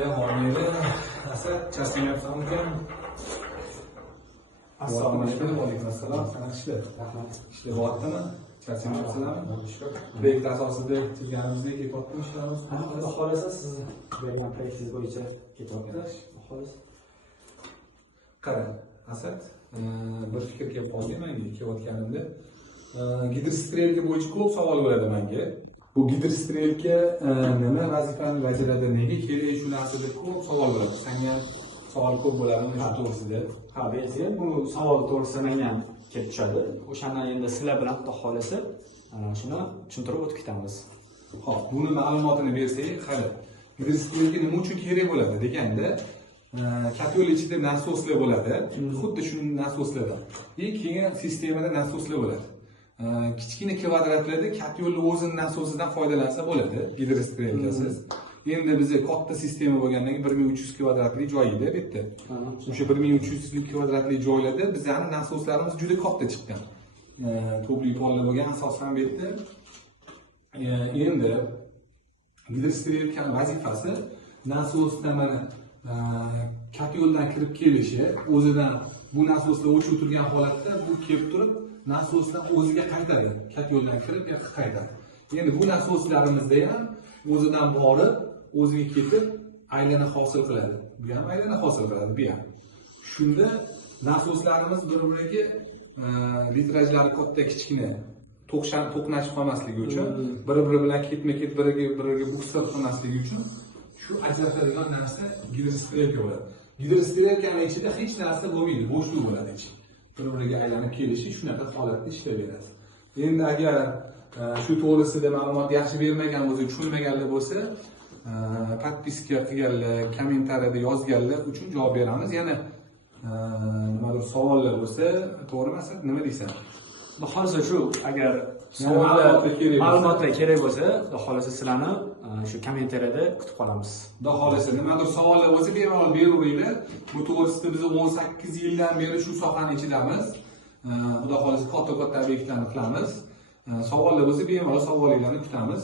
Ya hozir asad charchamayapsanmikan? Assalomu alaykum. Va alaykum assalom. Qanaqa ishlar? Rahmat. Ishlayaptimi? Charchamayapsizlarmi? Proyekt asosida kelganimizda ketyaptimi ishlarimiz? Xudo xolasa siz bergan proyektingiz bo'yicha ketyapti. Xolos. Qarang, Asad, bir fikr kelib qoldi menga kelayotganimda. Gidrostrelka bo'yicha ko'p savol bo'ladi menga. Bu gidrostrelka nima vazifani bajaradi, nega kerak, shu narsada ko'p savol bo'ladi. Senga savol ko'p bo'ladimi shu to'g'risida? Ha, bezigan bu savol to'g'risida menga ham kelib tushadi. O'shandan endi sizlar bilan Xudo xolasa shuni tushuntirib o'tib ketamiz. Xo'p, buni ma'lumotini bersak, qani gidrostrelka nima uchun kerak bo'ladi deganda, katyol ichida nasoslar bo'ladi. Xuddi shu nasoslardan. Keyin sistemada nasoslar bo'ladi. Kichkina kvadratlarda katyolni o'zining nasosidan foydalansa bo'ladi gidrostrelkasiz. Endi bizga katta sistema bo'lgandan keyin 1300 kvadratlik joyida bu yerda. O'sha 1300 kvadratlik joylarda bizning nasoslarimiz juda katta chiqqan. To'pli polli bo'lgan asosan bu yerda. Endi gidrostrelkaning vazifasi nasosdan mana katyoldan kirib kelishi, o'zidan bu nasoslar o'chib turgan holatda bu kelib turib nasosdan o'ziga qaytadi. Katyoldan kirib yoqqa qaytadi. Endi bu nasoslarimizda ham o'zidan borib, o'ziga ketib aylana hosil qiladi. Bu ham aylana hosil qiladi, bu ham. Shunda nasoslarimiz bir-biriga litrajlari katta kichkina to'qnashib qolmasligi uchun, bir-biri bilan ketma-ket biriga buksir qilmasligi uchun shu ajratadigan narsa gidrostrelka bo'ladi. Gidrostrelkaning ichida hech narsa bo'lmaydi, bo'shlik bo'ladi ichi. Bir-biriga aylanib kelishi shunaqa holatda ishlayveradi. Endi agar shu to'g'risida ma'lumot yaxshi bermagan bo'lsa, tushunmaganlar bo'lsa, podpiska qilganlar, kommentariyada yozganlar uchun javob beramiz. Yana nimadir savollar bo'lsa, to'g'rimi Asad, nima deysan? Xudo xolasa shu agar ma'lumotlar kerak bo'lsa, xudo xolasa sizlarni shu kommentariyada kutib qolamiz. Xudo xolasa nimadir savollar bo'lsa, bemalol beraveringlar. Bu to'g'risida biz 18 yildan beri shu sohaning ichidamiz. Xudo xolasa katta obyektlarni qilamiz. Savollar bo'lsa, bemalol savollarni kutamiz.